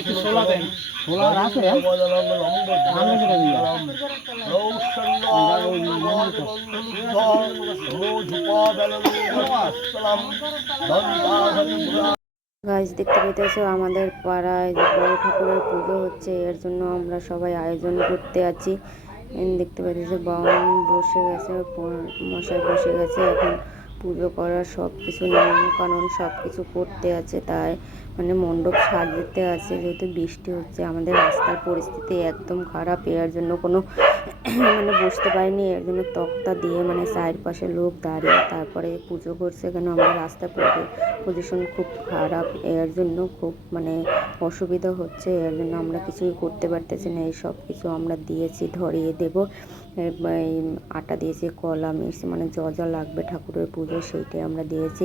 একটু সোলা দেন। সোলার আছে গাছ দেখতে পেতেছো আমাদের পাড়ায় যে বড় ঠাকুরের পুজো হচ্ছে, এর জন্য আমরা সবাই আয়োজন করতে আছি। দেখতে পেতেছো বাউন বসে গেছে, মশাই বসে গেছে, এখন পুজো করার সব কিছু নিয়মকানুন সব কিছু করতে আছে। তাই মানে মণ্ডপ সাজাতে আছে, যেহেতু বৃষ্টি হচ্ছে, আমাদের রাস্তার পরিস্থিতি একদম খারাপ, এর জন্য কোনো মানে বসতে পারিনি, এর জন্য তক্তা দিয়ে মানে চারপাশে লোক দাঁড়িয়ে তারপরে পুজো করছে। কেন আমরা রাস্তার পজিশন খুব খারাপ, এর জন্য খুব মানে অসুবিধা হচ্ছে, এর জন্য আমরা কিছুই করতে পারতেছি না। এই সব কিছু আমরা দিয়েছি, ধরিয়ে দেবো, আটা দিয়েছি, কলা মিষ্টি মানে যা লাগবে ঠাকুরের পুজো সেইটাই আমরা দিয়েছি।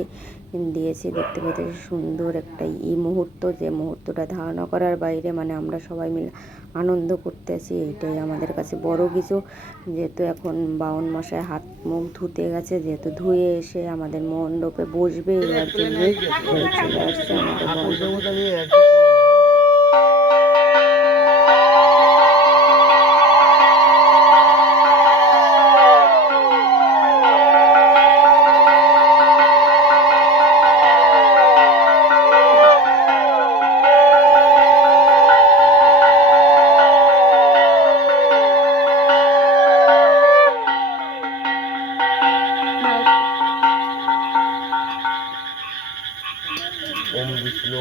দেখতে পেতে সুন্দর একটা মুহূর্ত, যে মুহূর্তটা ধারণা করার বাইরে, মানে আমরা সবাই মিলে আনন্দ করতেছি, এইটাই আমাদের কাছে বড় কিছু। যেহেতু এখন বাউন মশাই হাত মুখ ধুতে গেছে, যেহেতু ধুয়ে এসে আমাদের মণ্ডপে বসবে, এর জন্যই চলে আসছে আমাদের। ওম বিষ্ণু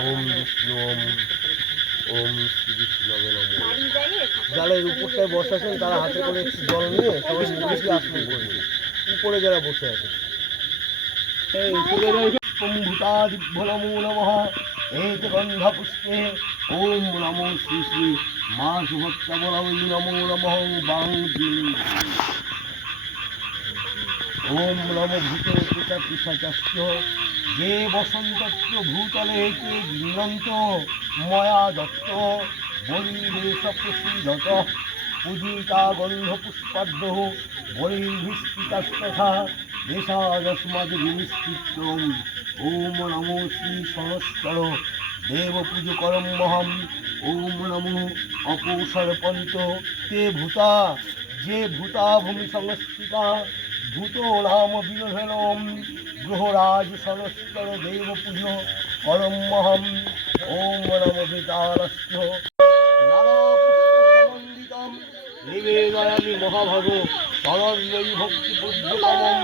ওম বিষ্ণু ওম শ্রী বিষ্ণবে নমঃ। যারা এর উপরটায় বসে আছেন তারা হাতে করে একটু জল নিয়ে সবাই মুখে আসন করবে, উপরে যারা বসে আছে। ভূতাদিভ্যনমো নমঃ। এক গন্ধ পুষ্পে ওম নমো শ্রী শ্রী মা সুভক্তবলমৈ নমো নমঃ। বাং ওম নম ভূতে পিতা পিশাচাস্য যে বসন্তত্র ভূতলে কে গৃহন্ত ময়া দত্ত বলিবেশ প্রসীদত পূজিতা গন্ধ পুষ্পাঢ্য বলির্ভিষ্টিতস্তথা দেশাদস্মাদ বিনিষ্ঠিতম। ওম নমো শ্রী সহস্র দেব পূজকরম মহম। ওম নমো অপসরপন্ত তে ভূতা যে ভূতা ভূমি সংস্থিতা ভূত নাম বিলোভেনম গ্রহরাজ সনস্তর দেব পুজো করম মহম। ওম নম বিতারস্য নারাপুষ্পমণ্ডিতম নিবেদয়ামি মহাভাগ তরল্যৈ ভক্তি পূজ্যতমম।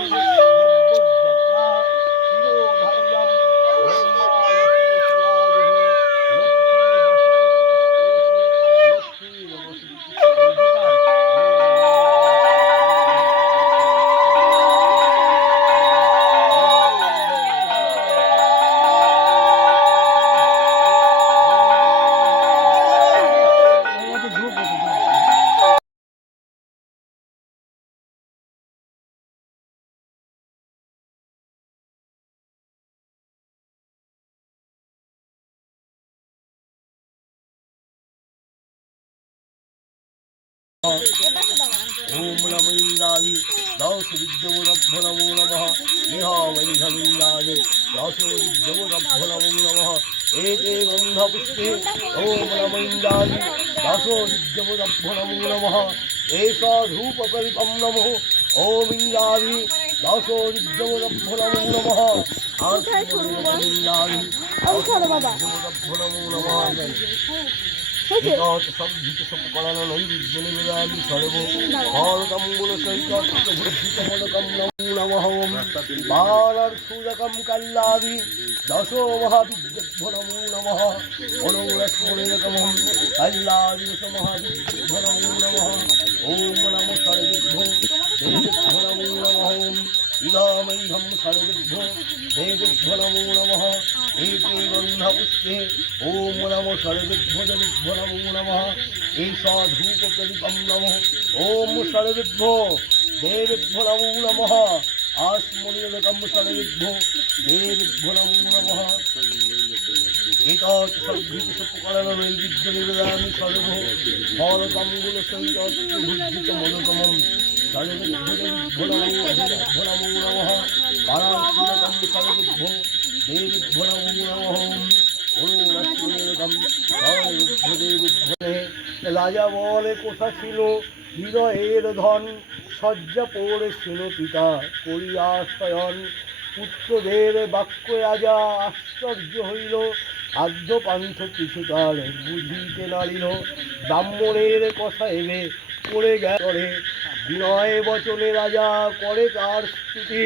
ओम नमो इंद्राय दश विद्यवरभ्यो नमो नमः। इहावैधमिन्द्राय दश विद्यवरभ्यो नमो नमः। एते गन्धपुष्पे ओम नमो इंद्राय दश विद्यवरभ्यो नमो नमः। एष धूपकल्पं नमः। ओम इंद्राय दश विद्यवरभ्यो नमो नमः। इंद्राय नमो नमः। সদ্ভিত সপকলন নৈবেদ্য নিবেদয়ামি সর্ব ফলকম্বুল সহিত ভূষিতমলকম নমো নমঃ। বালার্থুজকম কাল্লাদি দশো মহাবিদ্যভ্যো নমো নমঃ। অনুরস্মরেকমম কাল্লাদিদশ মহাবিদ্যভ্যো নমো নমঃ। ওম নমো সর্বেভ্যো দেবেভ্যো নমো নমঃ। ইদমৈহম সর্বেভ্যো দেবেভ্যো নমো নমঃ। एते गन्धपुष्पे ओम नमो सर्वेभ्यो देवेभ्यो नमो नमः। एष धूपप्रदीपं नमः। ओम सर्वेभ्यो देवेभ्यो नमो नमः। आस्मनिरकं सर्वेभ्यो देवेभ्यो नमो नमः। एतत् सर्वभूतसुपकरण नैवेद्य निवेदयामि सर्वो फलकम्बुलसहित भुज्जितमनुकमं सर्वेभ्यो देवेभ्यो नमो नमः। बालार्थिरकं सर्वेभ्यो देवेभ्यो नमो नमः। নাম রাজা বলে কোথা ছিল হৃদয়ের ধন শয্যা পড়ে ছিল পিতা করিয়া শয়ন পুত্রদের বাক্য রাজা আশ্চর্য হইল আদ্য পান্থ কিছু তার বুঝিতে নারিল ব্রাহ্মণের কথা এলে করে গেলে বিনয় বচনে রাজা করে তার স্তুতি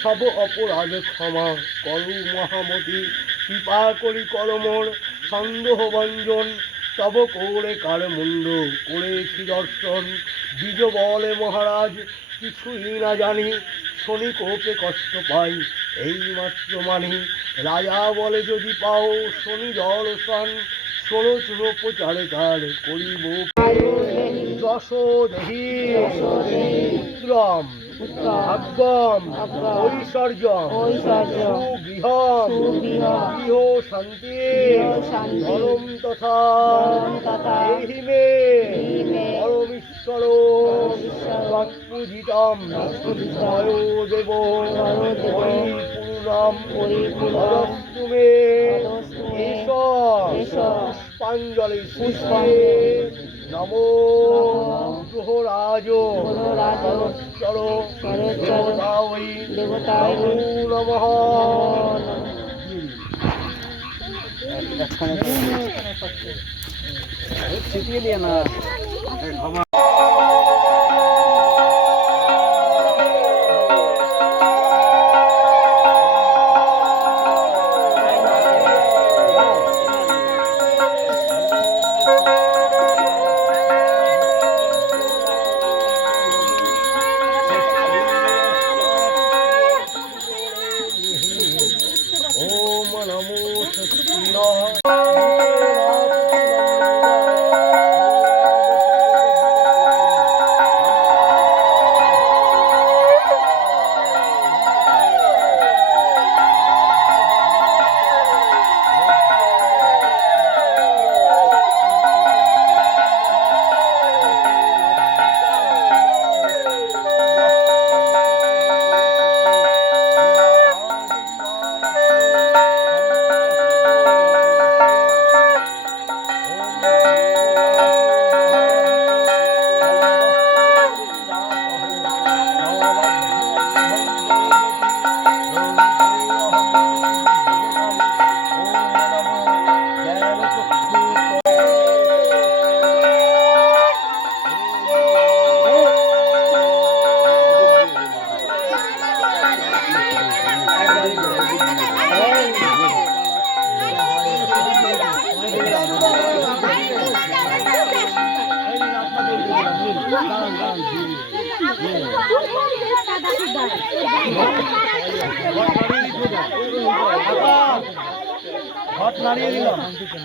সব অপরাধ ক্ষমা করু মহামতি কৃপা করি করমোর সন্দেহ ভঞ্জন তব করে কার মুন্ড করেছি দর্শন দ্বিজ বলে মহারাজ কিছুই না জানি শনি কোপে কষ্ট পাই এই মাত্র মানি রাজা বলে যদি পাও শনি দর্শন ষোলো চুনো প্রচারে তার করিব যশ দেহি পুত্রম ভাগ্যম ঐশ্বর্যম সুগৃহম গৃহ শান্তি ধনম তথা দেহি মে পরমেশ্বর তৎপূজিতম দেব পরিপূর্ণম পরস্তু মে পুষ্পাঞ্জলি নমো গ্রহরাজ দেবতা নমঃ ছিটিয়ে দিয়ে না ओम नमो सस्तिनः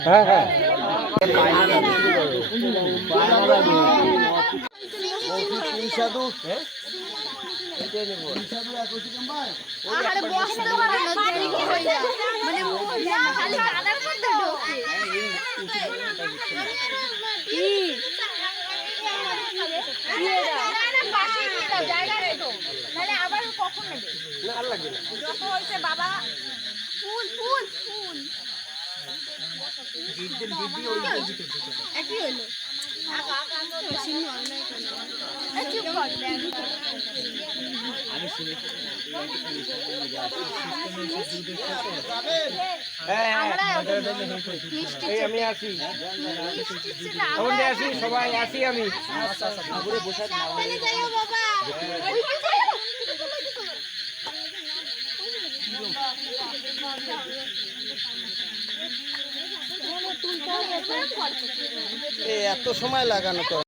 হ্যাঁ হ্যাঁ বাবা ফুল ফুল ফুল একই হলো আমি আসি আসি সবাই আসি আমি এত সময় লাগানো তো